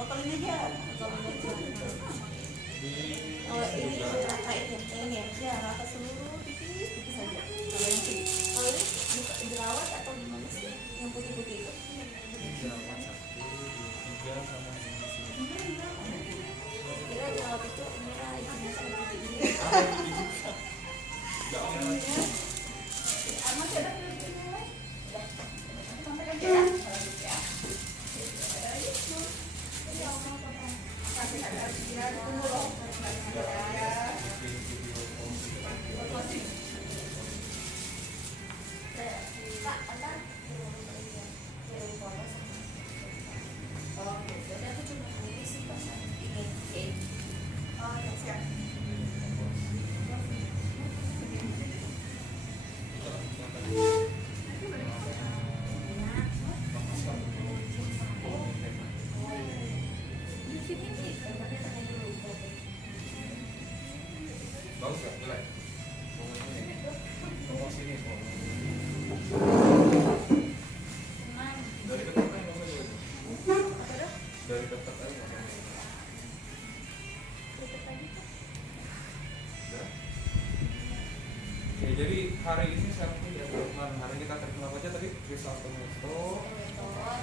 Totalin aja. Kalau ini rakain ya, ini ya rata seluruh tipis saja. Kalau ini jerawat atau gimana sih? Yang putih-putih itu? Jerawat satu, tiga sama yang sini. Kira jerawat itu merah, isinya sama putih. Masih ada filternya lah. Udah. Sampai kan ya. Tunggu loh. Bagus nggak? Jelek? Sini. Dari dekat kan bagus dulu. Dari dekat aja. Ya, jadi hari ini selfie ya teman. Hari kita terkenal aja tadi Risotto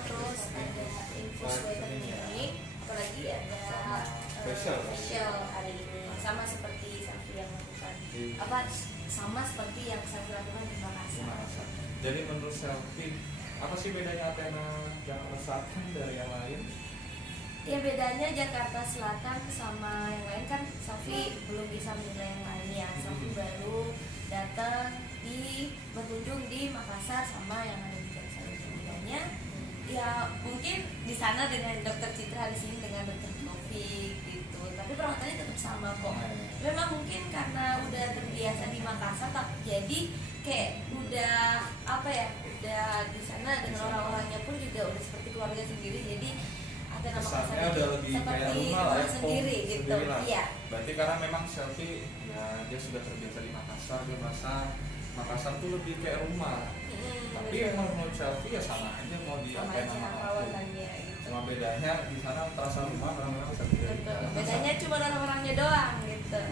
Terus ada infus ini, apalagi ada facial hari ini, sama seperti selfie yang lakukan sama seperti yang saya lakukan di Makassar. Jadi menurut selfie apa sih bedanya Athena Jakarta Selatan dari yang lain? Ya bedanya Jakarta Selatan sama yang lain kan Safi belum bisa menilai yang lain ya. Safi baru datang di berkunjung di Makassar sama yang ada di Jakarta. Bedanya ya mungkin di sana dengan dokter Citra, di sini dengan dokter Taufik gitu. Tapi perawatannya tetap sama kok. Memang mungkin karena udah terbiasa di Makassar, jadi kayak udah apa ya, udah di sana dengan orang-orangnya pun juga udah seperti keluarga sendiri. Jadi Athena Makassar udah lebih seperti kayak rumah lah ya, sendiri gitu. Iya. Berarti karena memang selfie ya dia sudah terbiasa di Makassar, dia merasa Makassar tuh lebih kayak rumah. Tapi emang menurut selfie ya sama aja mau di Athena Makassar. Cuma bedanya di sana terasa rumah, orang-orang selfie. Bedanya cuma orang-orangnya doang gitu.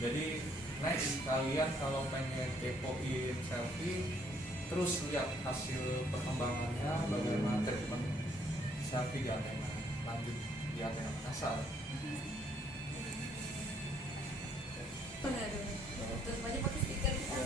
Jadi next kalian kalau pengen kepoin selfie, terus lihat hasil perkembangannya, bagaimana treatment selfie di Athena, lanjut di Athena Makassar. Terus aja pakai stiker kita.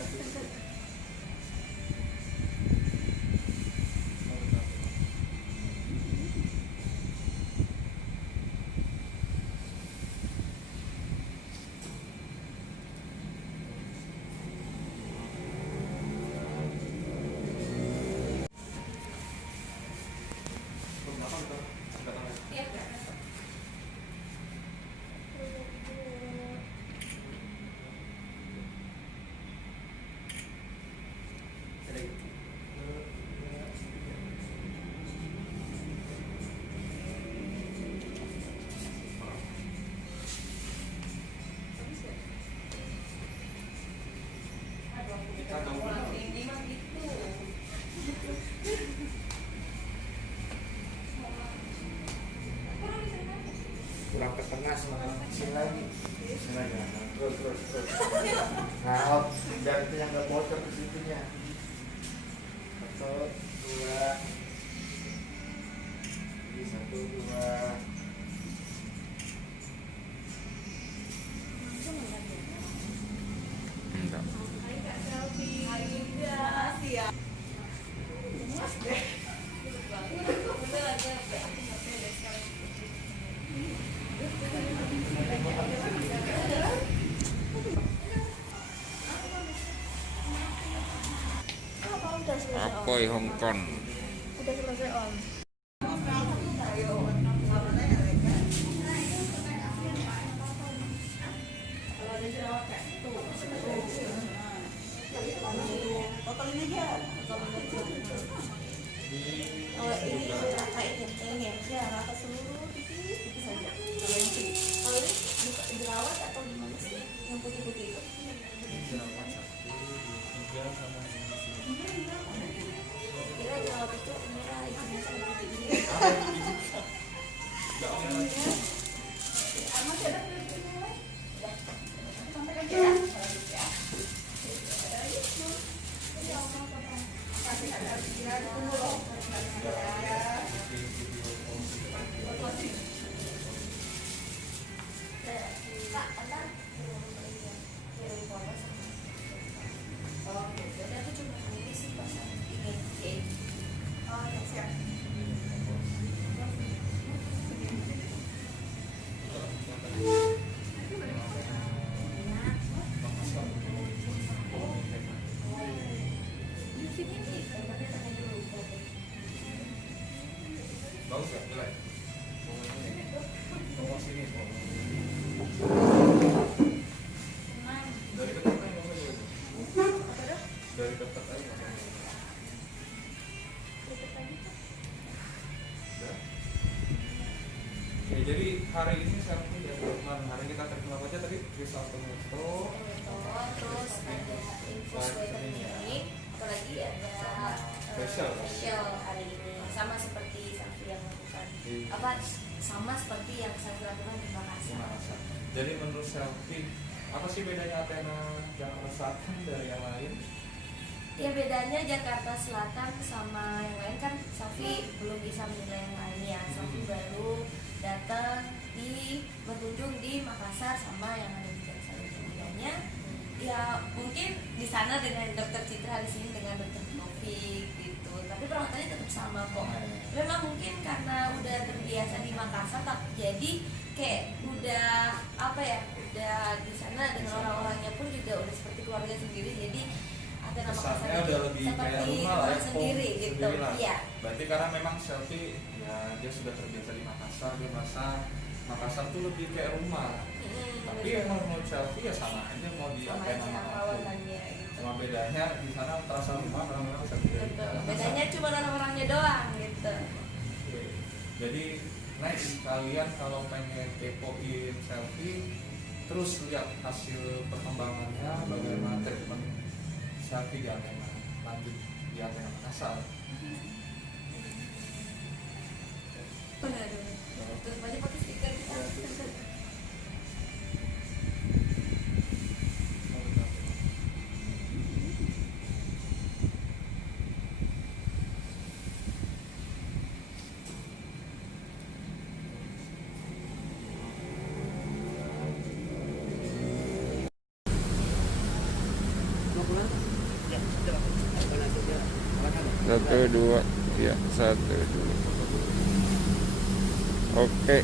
Kurang ke tengah semakin kecil lagi. Terus. Nah, biar itu yang nggak bocor ke situnya. 1, 2, 1, 2. Apoy Hong Kong. Udah selesai om. Totalin aja. Kalau ini rakain ya, ini ya rata seluruh tipis saja. Kalau ini jerawat atau gimana sih? Yang putih-putih itu? Jerawat satu, tiga sama yang sini. Kira Bagus ya, jelek. Ngomong sini, dari dekat kan ngomong dulu. Dari dekat aja ngomong. Udah. Oke, jadi hari ini selfie ya teman-teman. Hari kita terkenal aja tadi Crisanto, terus ada infus klinik, apalagi ada facial hari ini, sama seperti Safi yang lakukan sama seperti yang saya lakukan di Makassar. Jadi menurut selfie, apa sih bedanya Athena Jakarta Selatan dari yang lain? Ya bedanya Jakarta Selatan sama yang lain kan Safi belum bisa menilai yang lain ya. Safi baru datang berkunjung di Makassar sama yang ada di Jakarta. Bedanya ya mungkin di sana dengan dokter Citra, di sini dengan dokter Taufik gitu. Tapi perawatannya tetap sama kok. Memang mungkin karena udah terbiasa di Makassar, jadi kayak udah udah di sana dengan orang-orangnya pun juga udah seperti keluarga sendiri. Jadi ada nama kesannya udah lebih kayak rumah lah ya, sendiri gitu. Iya. Berarti karena memang selfie ya dia sudah terbiasa di Makassar, dia merasa Makassar tuh lebih kayak rumah. Tapi emang menurut selfie ya sama aja mau di apa namanya. Cuma bedanya di sana terasa rumah, orang-orang bisa bedanya cuma orang-orangnya doang gitu. Jadi next kalian kalau pengen kepoin selfie, terus lihat hasil perkembangannya bagaimana treatment selfie di Athena, lanjut di Athena Makassar. Terus banyak pakai stiker kita. Satu dua, ya 1 2. Oke.